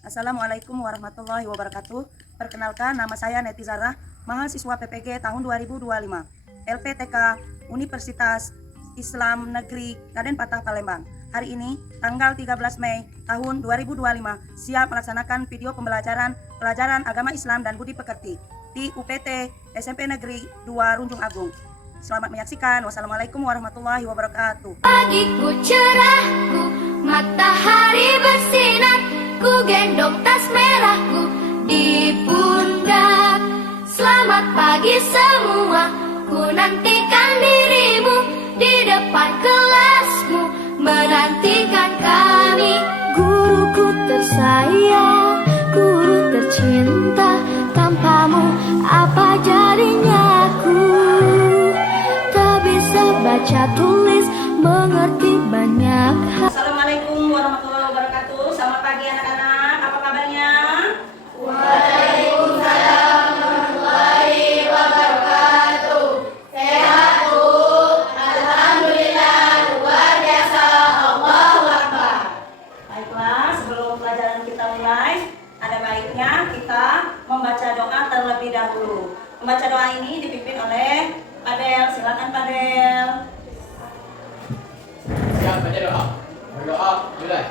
Assalamualaikum warahmatullahi wabarakatuh. Perkenalkan, nama saya Neti Zarah, mahasiswa PPG tahun 2025, LPTK Universitas Islam Negeri Raden Patah Palembang. Hari ini, tanggal 13 Mei tahun 2025, siap melaksanakan video pelajaran agama Islam dan budi pekerti di UPT SMP Negeri 2 Runjung Agung. Selamat menyaksikan. Wassalamualaikum warahmatullahi wabarakatuh. Pagiku cerahku, matahari bersinar, ku gendong tas merahku di pundak. Selamat pagi semua, ku nantikan dirimu di depan kelasmu, menantikan kami. Guruku tersayang, guru tercinta, tanpamu apa jadinya aku? Tak bisa baca tulis, mengerti banyak hal. Assalamualaikum warahmatullahi wabarakatuh. Selamat pagi anak-anak, apa kabarnya? Waalaikumsalam warahmatullahi wabarakatuh. Sehat Bu, alhamdulillah, luar biasa, Allahu Akbar. Baiklah, sebelum pelajaran kita mulai, ada baiknya kita membaca doa terlebih dahulu. Membaca doa ini dipimpin oleh Padel. Silakan Padel. Siap baca doa. Berdoa mulai.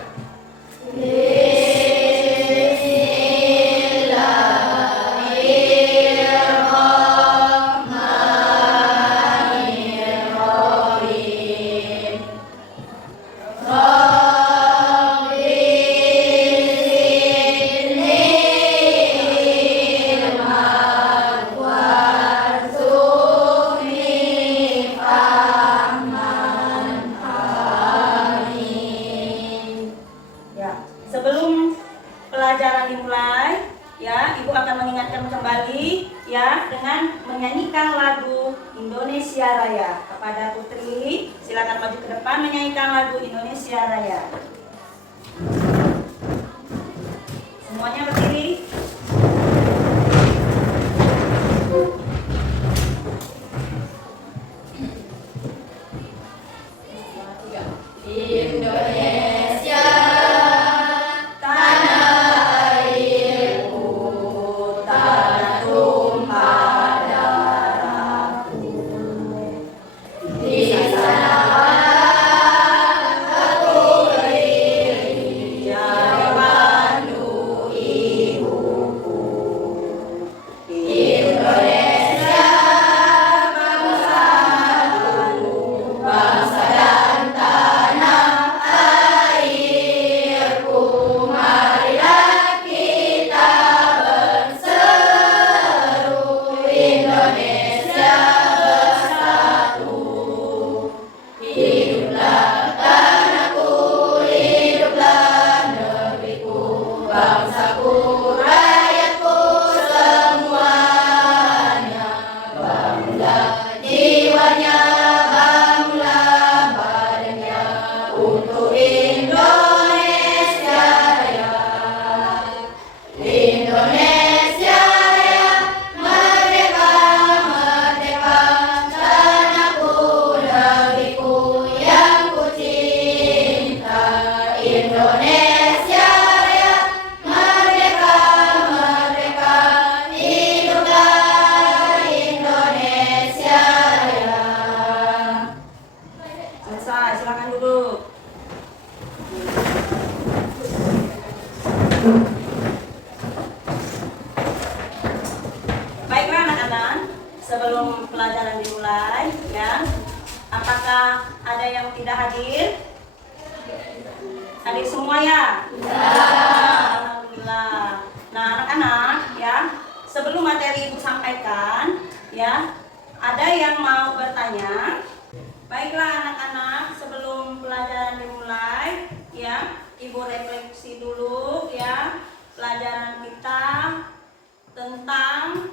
Ya, sebelum pelajaran dimulai, ya, Ibu akan mengingatkan kembali ya dengan menyanyikan lagu Indonesia Raya. Kepada Putri, silakan maju ke depan menyanyikan lagu Indonesia Raya. Semuanya berdiri. Indonesia, tanah airku, tanah tumpah darahku. Di sana aku berdiri, jadi pandu ibuku. Indonesia, bangsaku, bangsa dan tanah airku, marilah kita berseru, Indonesia bersatu. Hiduplah tanahku, hiduplah negeriku, bangsaku, rakyatku semuanya. Bangunlah jiwanya, bangunlah badannya, untuk Indonesia Raya. Indonesia Raya, merdeka, merdeka, tanahku, negeriku yang ku cinta. Indonesia Raya, merdeka, merdeka, hiduplah Indonesia Raya. Selesai, silakan duduk. Baiklah anak-anak, sebelum pelajaran dimulai, ya, apakah ada yang tidak hadir? Hadir semua ya? Alhamdulillah. Nah anak-anak, ya, sebelum materi Ibu sampaikan, ya, ada yang mau bertanya? Baiklah anak-anak, sebelum pelajaran dimulai, ya, Ibu refleksi dulu, ya, pelajaran kita tentang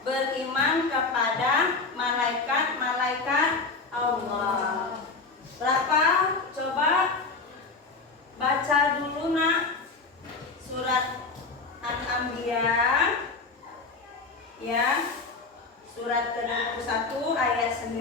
beriman kepada malaikat-malaikat Allah. Berapa? Coba baca dulu nak surat Al-Anbiya, ya, surat ke-21 ayat 19.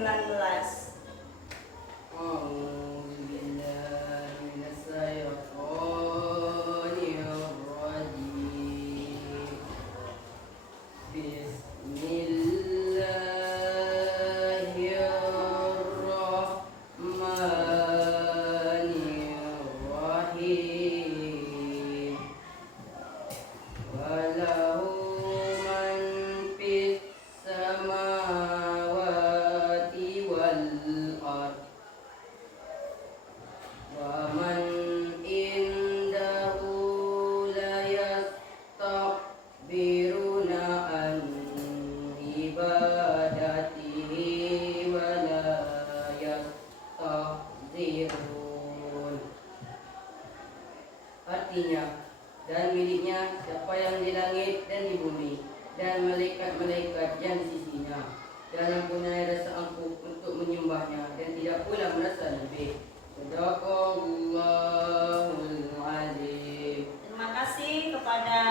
artinya, dan miliknya siapa yang di langit dan di bumi, dan malaikat-malaikat yang di sisinya, dan mempunyai rasa angkuh untuk menyembahnya, dan tidak pula merasa lebih. Sadaqallahul azim. Terima kasih kepada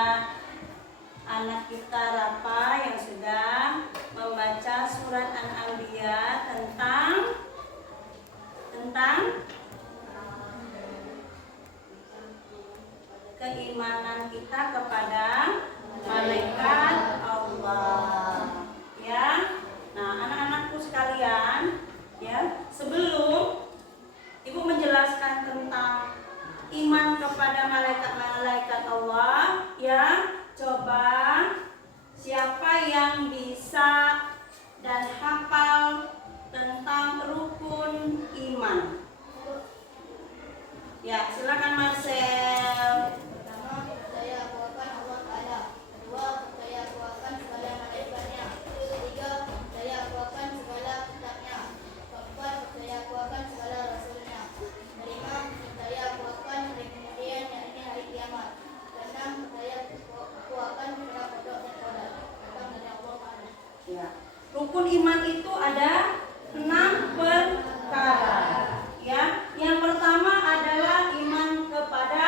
anak kita Rafa yang sudah membaca surat An-Anbiya tentang keimanan kita kepada malaikat Allah. Ya. Nah, anak-anakku sekalian, ya, sebelum Ibu menjelaskan tentang iman kepada malaikat-malaikat Allah, ya, coba siapa yang bisa dan hafal tentang rukun iman? Ya, silakan Marcel. Pertama, percaya akan Allah Ta'ala. Kedua, percaya akan segala malaikatnya. Ketiga, percaya akan segala kitabnya. Keempat, percaya akan segala rasulnya. Kelima, percaya akan hari kemudian, yakni hari kiamat. Keenam, percaya akan kepada kodok dan kodar datang dari Allah Ta'ala. Ya. Rukun iman itu ada 6 perkara. Ya, yang pertama adalah iman kepada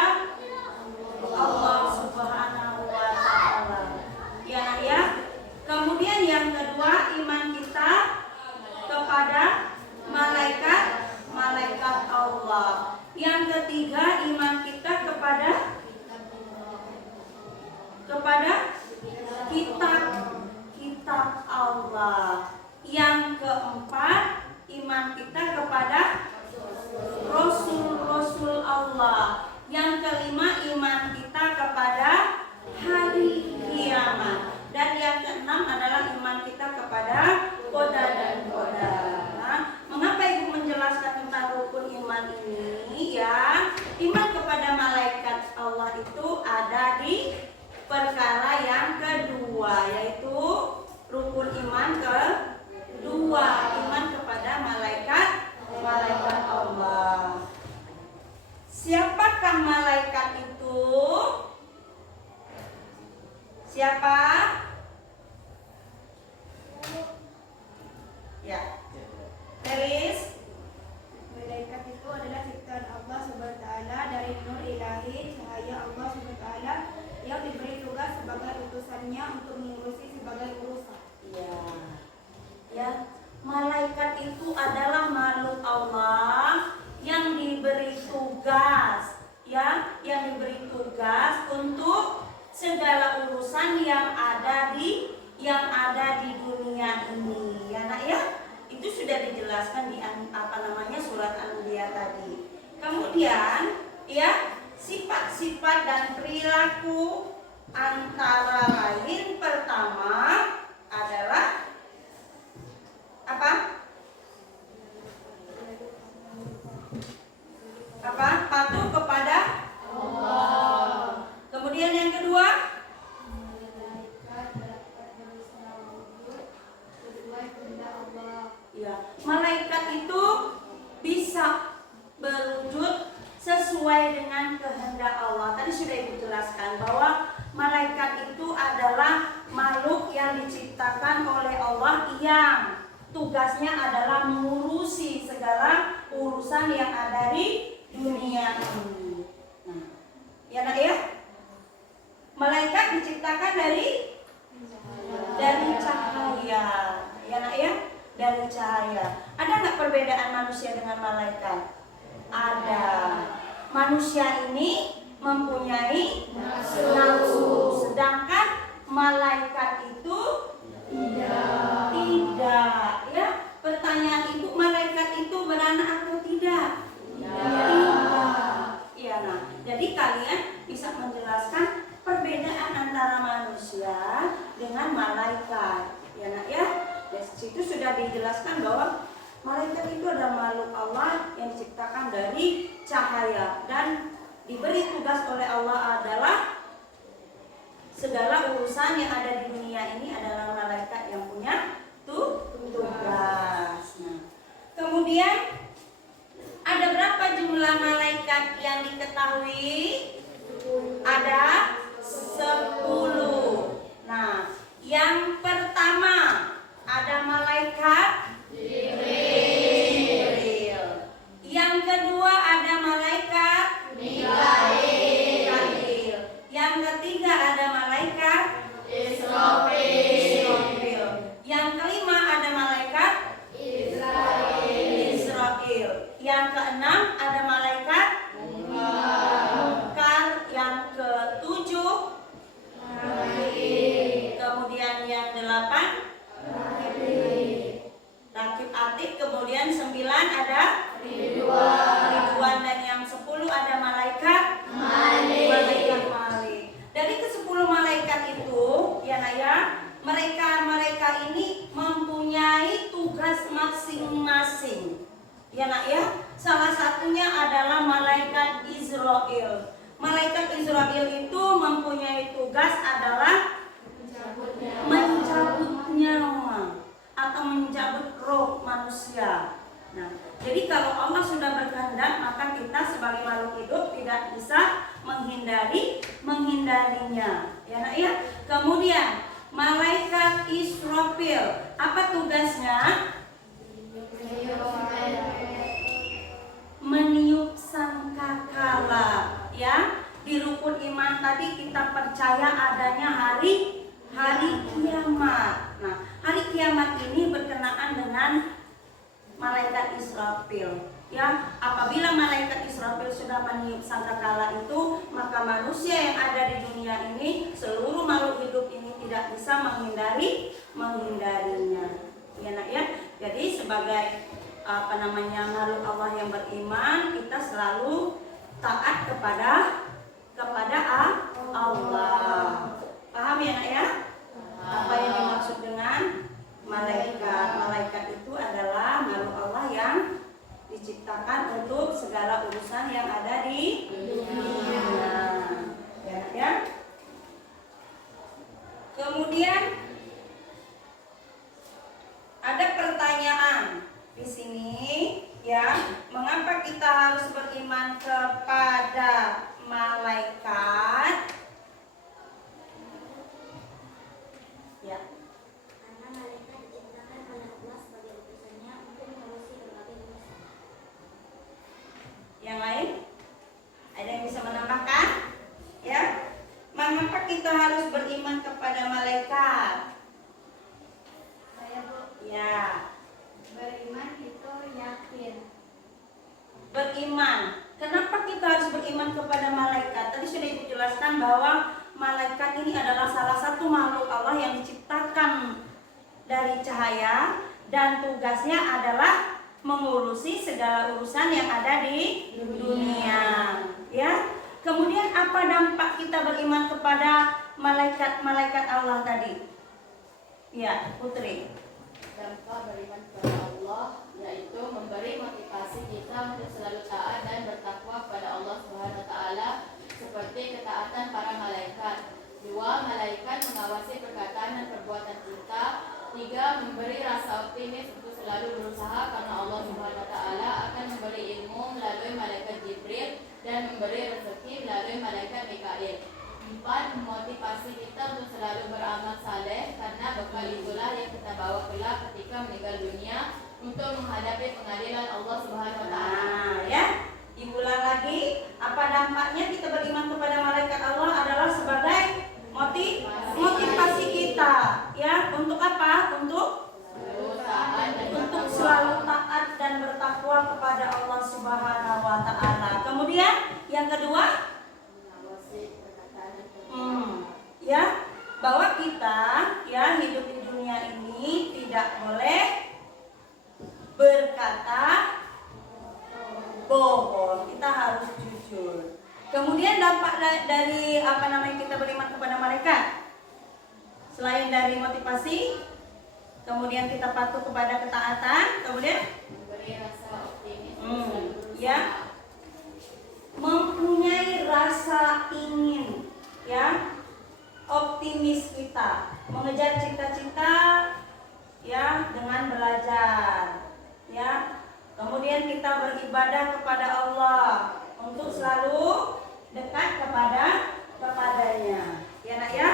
Allah Subhanahu wa taala. Ya, ya. Kemudian yang kedua, iman kita kepada malaikat Allah. Yang ketiga, iman kita kepada kitab Allah. Yang keempat, iman kita kepada Rasul Allah. Yang kelima, iman kita kepada hari kiamat. Dan yang keenam adalah iman kita kepada qada dan qadar. Nah, mengapa Ibu menjelaskan tentang rukun iman ini? Ya, iman kepada malaikat Allah itu ada di perkara yang kedua, yaitu rukun iman kedua, iman kepada malaikat Allah. Siapakah malaikat itu? Siapa? Ya. Teris. Malaikat itu adalah ciptaan Allah Subhanahu wa taala dari nur ilahi, cahaya Allah Subhanahu wa taala yang diberi tugas sebagai utusannya untuk mengurusi sebagai urusan. Ya. Ya, malaikat itu adalah makhluk Allah yang diberi tugas, ya, yang diberi tugas untuk segala urusan yang ada di dunia ini, ya nak ya. Itu sudah dijelaskan di surat An-Anbiya tadi. Kemudian, ya, sifat-sifat dan perilaku antara lain pertama adalah apa? Patuh kepada Allah. Kemudian yang kedua, ya, malaikat itu bisa berwujud sesuai dengan kehendak Allah. Tadi sudah Ibu jelaskan bahwa malaikat itu adalah makhluk yang diciptakan oleh Allah yang tugasnya adalah mengurusi segala urusan yang ada di dunia ini. Nah, ya nak ya? Malaikat diciptakan dari cahaya. Ya nak ya? Dari cahaya. Ada nggak perbedaan manusia dengan malaikat? Ada. Manusia ini mempunyai nafsu, sedangkan malaikat itu tidak. Ya, pertanyaan Ibu, malaikat itu beranak atau tidak? Tidak. Ya, nah, jadi kalian bisa menjelaskan perbedaan antara manusia dengan malaikat. Ya, nak ya. Di situ sudah dijelaskan bahwa malaikat itu adalah makhluk Allah yang diciptakan dari cahaya dan diberi tugas oleh Allah adalah segala urusan yang ada di dunia ini adalah malaikat yang punya tugas. Nah, kemudian ada berapa jumlah malaikat yang diketahui? Ada 10. Nah, yang pertama ada malaikat Jibril. Yang kedua ada malaikat Mikail. Yang ketiga ada malaikat Israfil. Yang kelima ada malaikat Israel. Yang keenam ada malaikat Munkar. Yang ketujuh kemudian yang 8 Rakib Atid. Kemudian 9 ada Ridwan. Dan yang 10 ada malaikat Malik. Dari ke-10 malaikat itu ya nak ya, mereka ini mempunyai tugas masing-masing ya nak ya. Salah satunya adalah malaikat Israel. Malaikat Israel itu mempunyai tugas adalah mencabut nyawa atau mencabut roh manusia. Nah, jadi kalau Allah sudah berkehendak, maka kita sebagai makhluk hidup tidak bisa menghindarinya. Ya nak ya. Kemudian malaikat Israfil, apa tugasnya? Meniup sangkakala. Ya, di rukun iman tadi kita percaya adanya hari kiamat. Nah, hari kiamat ini berkenaan dengan malaikat Israfil. Ya, apabila malaikat Israfil sudah meniup sangkakala itu, maka manusia yang ada di dunia ini, seluruh makhluk hidup ini tidak bisa menghindarinya. Ya nak ya. Jadi sebagai makhluk Allah yang beriman, kita selalu taat kepada Allah. Paham ya nak ya? Apa yang dimaksud dengan malaikat? Malaikat itu adalah makhluk Allah yang diciptakan untuk segala urusan yang ada di dunia. Ya nak ya? Kemudian ada pertanyaan di sini ya, mengapa kita harus beriman kepada malaikat? Ya. Karena malaikat diciptakan oleh Allah sebagai utusannya untuk mengurusi berbagai urusan. Yang lain? Ada yang bisa menambahkan? Ya. Mengapa kita harus beriman kepada malaikat? Saya Bu, Ya. beriman itu yakin. Beriman. Kenapa kita harus beriman kepada malaikat? Tadi sudah Ibu jelaskan bahwa malaikat ini adalah salah satu makhluk Allah yang diciptakan dari cahaya dan tugasnya adalah mengurusi segala urusan yang ada di dunia. Ya. Kemudian apa dampak kita beriman kepada malaikat Allah tadi? Ya, Putri. Dampak beriman kepada Allah yaitu memberi motivasi kita untuk selalu taat dan bertakwa kepada Allah Subhanahu wa taala seperti ketaatan para malaikat. 2. Malaikat mengawasi perkataan dan perbuatan kita. 3. Memberi rasa optimis untuk selalu berusaha karena Allah Subhanahu wa taala akan memberi ilmu melalui malaikat Jibril dan memberi rezeki melalui malaikat Mikail. 4. Memotivasi kita untuk selalu beramal saleh karena bekal itulah yang kita bawa kelak ketika meninggal dunia untuk menghadapi pengadilan Allah Subhanahu wa taala. Nah, ya. Diulang lagi, apa dampaknya kita beriman kepada malaikat Allah adalah sebagai motivasi kita, ya, untuk apa? Untuk selalu taat dan bertakwa kepada Allah Subhanahu wa taala. Kemudian yang kedua, ya, bahwa kita ya hidup di dunia ini tidak boleh berkata bohong, kita harus jujur. Kemudian dampak dari kita beriman kepada malaikat, selain dari motivasi, kemudian kita patuh kepada ketaatan, kemudian Memberi rasa optimis ya, mempunyai rasa ingin, ya, optimis kita mengejar cita-cita, ya, dengan belajar, ya. Kemudian kita beribadah kepada Allah untuk selalu dekat kepadanya. Ya nak ya.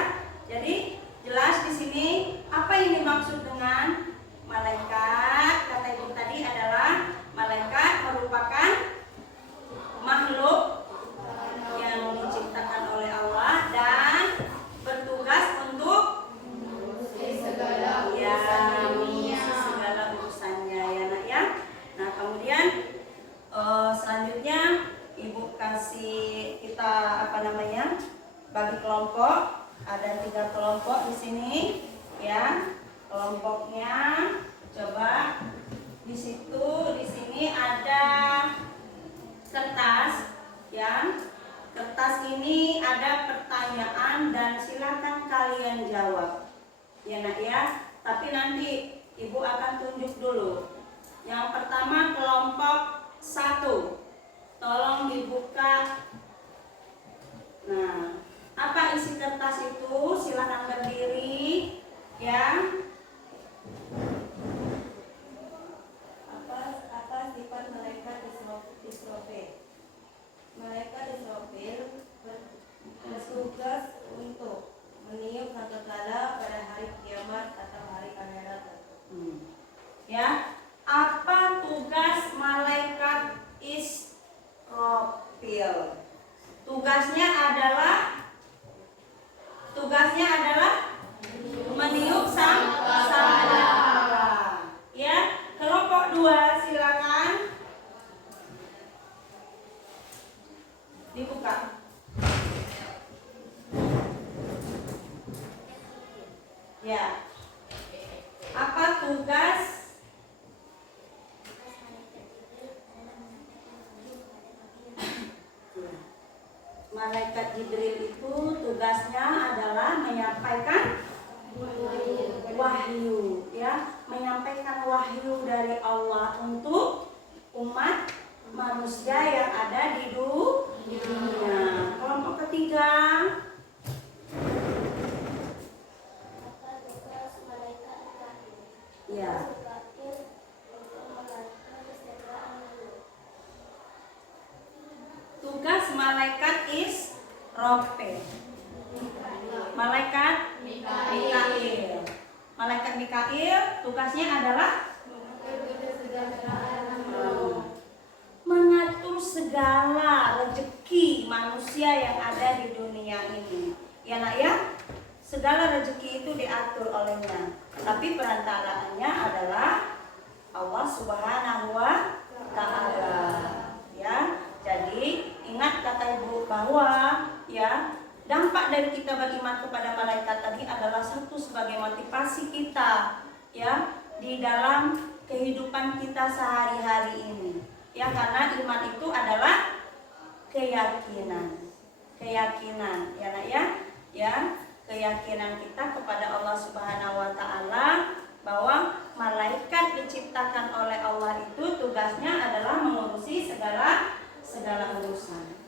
Jadi jelas di sini apa yang dimaksud dengan malaikat? Kata ibu tadi adalah malaikat merupakan makhluk yang diciptakan oleh Allah dan bertugas untuk segala ya urusan dunia. mengisi segala urusannya ya nak ya. Nah kemudian selanjutnya ibu kasih kita bagi kelompok. Ada 3 kelompok di sini ya. Kelompoknya coba di sini ada kertas ya. Kertas ini ada pertanyaan dan silakan kalian jawab. Ya nak ya. Tapi nanti ibu akan tunjuk dulu. Yang pertama kelompok 1. Tolong dibuka. Nah, apa isi kertas itu? Silakan berdiri ya. Apa sifat malaikat Israfil? Malaikat Israfil bertugas untuk meniup sangkakala pada hari kiamat atau hari akhirat. Ya, apa tugas malaikat Israfil? Tugasnya adalah meniup sangkakala. Ya, kelompok 2 silakan dibuka. Ya. Apa tugas malaikat Jibril itu? Tugasnya adalah menyampaikan wahyu ya, menyampaikan wahyu dari Allah untuk umat manusia yang ada di dunia. Kelompok ketiga. Ya. Tugas malaikat Israfil. Malaikat Mikail. Malaikat Mikail tugasnya adalah mengatur segala rezeki manusia yang ada di dunia ini. Ya nak ya, segala rezeki itu diatur olehnya. Tapi perantaraannya adalah Allah Subhanahu wa Ta'ala. Ya, jadi ingat kata ibu bahwa ya dampak dari kita beriman kepada malaikat tadi adalah satu sebagai motivasi kita ya di dalam kehidupan kita sehari-hari ini. Ya, karena iman itu adalah keyakinan ya nak ya. Ya, keyakinan kita kepada Allah Subhanahu wa Ta'ala bahwa malaikat diciptakan oleh Allah itu tugasnya adalah mengurusi segala urusan.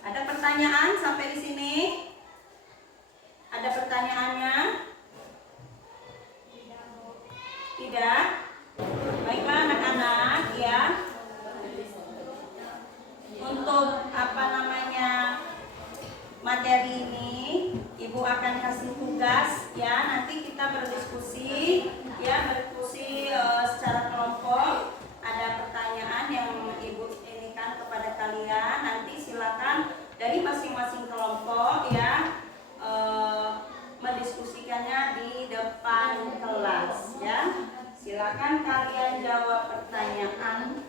Ada pertanyaan sampai di sini? Ada pertanyaannya? Tidak? Baiklah anak-anak ya. Untuk materi ini Ibu akan kasih tugas ya, nanti kita berdiskusi secara kelompok. Ada pertanyaan yang Ibu inikan kepada kalian, nanti silakan dari masing-masing kelompok ya mendiskusikannya di depan kelas ya. Silakan kalian jawab pertanyaan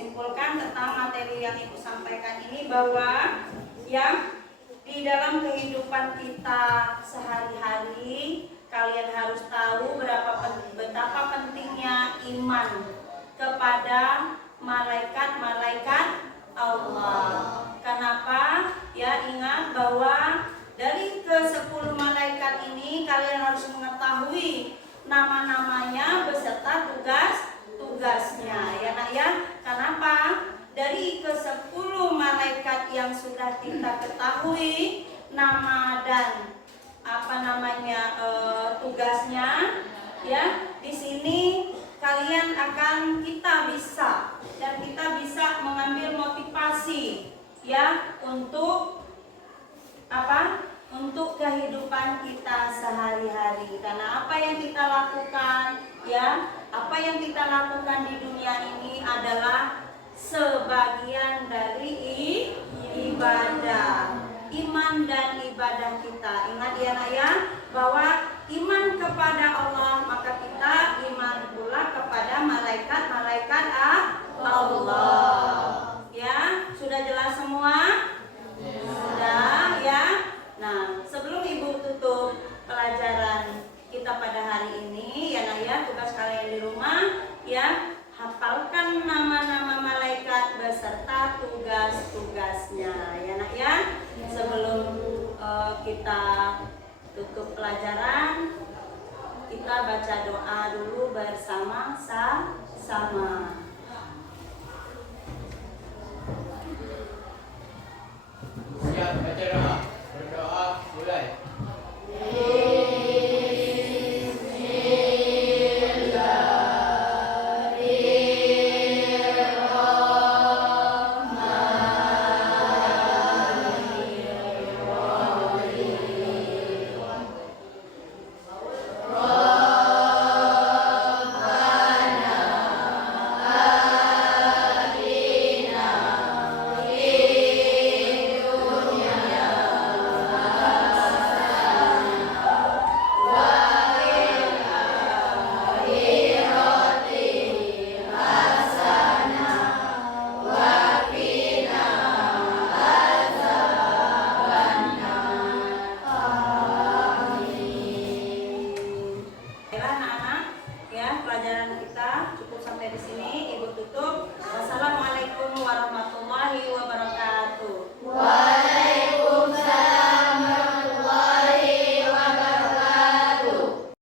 simpulkan tentang materi yang Ibu sampaikan ini bahwa yang di dalam kehidupan kita sehari-hari kalian harus tahu betapa pentingnya iman kepada malaikat-malaikat Allah. Kenapa? Ya, ingat bahwa dari ke-10 malaikat ini kalian harus mengetahui nama-namanya beserta tugas-tugasnya. Ya nak ya. Kenapa? Dari ke-10 malaikat yang sudah kita ketahui nama dan tugasnya, ya, di sini kalian kita bisa mengambil motivasi, ya, untuk untuk kehidupan kita sehari-hari. Karena apa yang kita lakukan, ya, apa yang kita lakukan di dunia ini adalah sebagian dari ibadah, iman dan ibadah kita. Ingat ya nak ya, bahwa iman kepada Allah, maka kita iman pula kepada malaikat-malaikat Allah. Ya, sudah jelas semua? Sudah ya. Nah, sebelum Ibu tutup pelajaran kita pada hari ini, ya nak ya, tugas kalian di rumah, ya, hafalkan nama-nama malaikat beserta tugas-tugasnya, ya nak ya. Sebelum kita tutup pelajaran, kita baca doa dulu bersama-sama. Siap baca doa. Berdoa mulai. Pelajaran kita cukup sampai di sini. Ibu tutup. Wassalamualaikum warahmatullahi wabarakatuh.